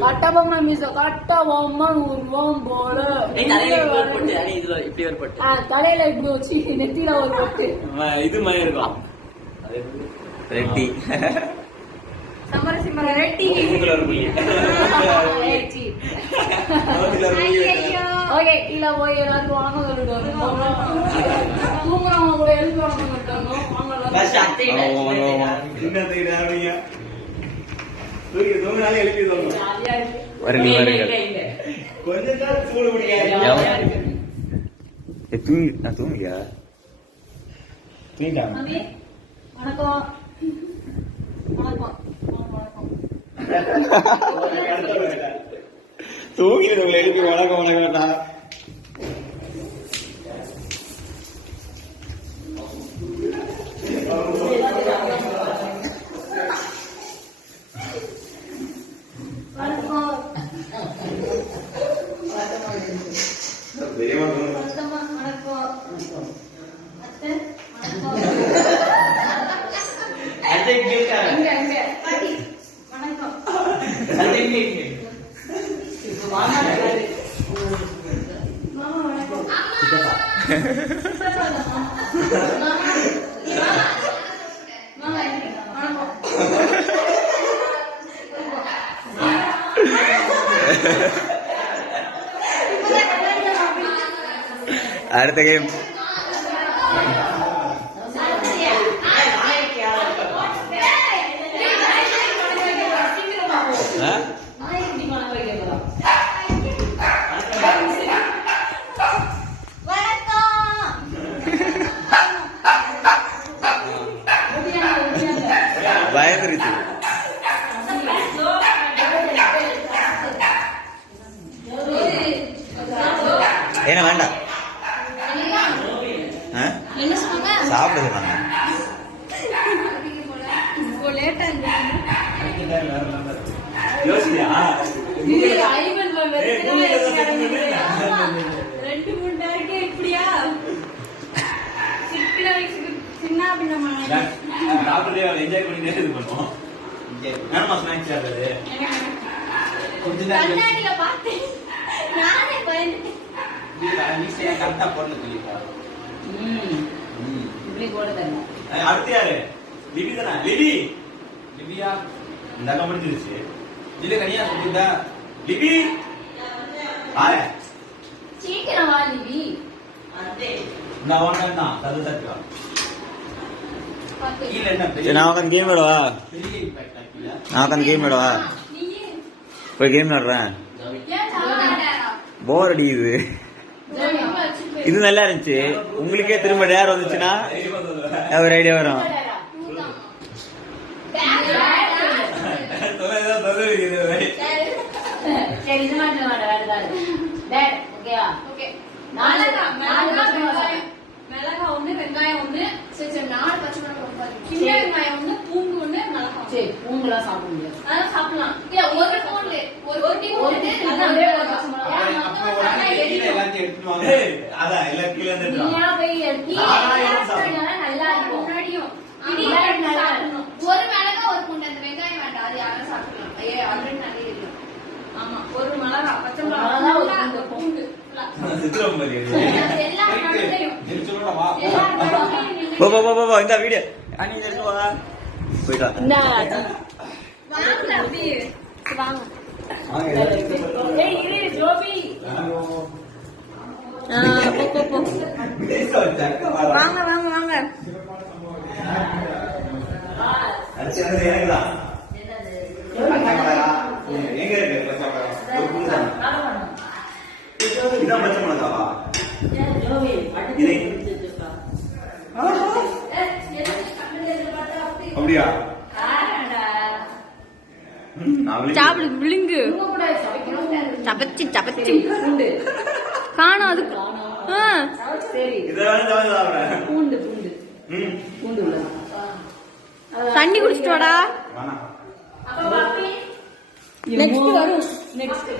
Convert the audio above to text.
கட்டபொம்மன் மீச கட்டபொம்மன் உருவம் போல தலையில இப்படி வச்சு நெத்தியில ஒரு பொட்டு இது மாதிரி இருக்கும் ரெட்டி சமரசிம்ம ரெட்டி ஓகே இல்ல போய் எல்லாரும் வாங்க சொல்லிட்டு தூங்குறவங்க கூட எழுந்து வாங்க தூங்கியா வணக்கம் தூங்கிட்டு உங்களை எழுப்பி வணக்கம் வணக்கம் வேண்டாம் அடுத்த கேம் பயந்துருச்சு என்ன வேண்டாம் சாப்பிடுது என்ஜாய் பண்ணிட்டே இது பண்ணுவோம் அடுத்து யாரு லிபி தானே லிபி லிபியா இந்த முடிஞ்சிருச்சு இல்ல கனியா சொல்லிட்டா லிபி ஆரே சீக்கிரம் வா லிபி நான் ஒண்ணா தது தட்டுவா கீழ என்ன நான் உட்கார்ந்து கேம் விடுவா நான் உட்கார்ந்து கேம் விடுவா போய் கேம் விடுறேன் போர் அடிக்குது இது நல்லா இருந்துச்சு உங்களுக்கே திரும்ப டேர் வந்துச்சுன்னா ஒரு ஐடியா வரும் மிளகா ஒண்ணு வெங்காயம் ஒண்ணு சரி 4 பச்சை மிளகாய் சின்ன வெங்காயம் ஒண்ணு பூண்டு ஒண்ணு மிளகா சரி பூண்டுலாம் சாப்பிட முடியாது அதெல்லாம் சாப்பிடலாம் இல்ல ஒரு பூண்டு ஒரு டீ போட்டு அதே ஒரு பச்சை மிளகாய் எல்லாத்தையும் எடுத்துட்டு வாங்க அத எல்லாம் கீழ இருந்து நீயா போய் எடுத்து நல்லா இருக்கும் முன்னாடியும் நல்லா சாப்பிடணும் ஒரு மிளகாய் ஒரு பூண்டு அந்த வெங்காயம் வேண்டாம் அது யாரும் சாப்பிடலாம் ஆல்ரெடி நல்லா இருக்கு ஆமா ஒரு மிளகாய் பச்சை மிளகாய் அந்த பூண்டு சித்திரம் மாதிரி எல்லாம் நடுவுலயும் இந்த வீடியோ அண்ணி எடுத்து வா போய்டா வாங்க வாங்க வாங்க எங்க இருக்கு இதான் பச்சை மிளகாவா அப்படியா சாப்பிடு விழுங்கு சபச்சி சபச்சி காணும் அது பூண்டு பூண்டு பூண்டு தண்ணி குடிச்சிட்டு வாடா நெக்ஸ்ட் வரும் நெக்ஸ்ட்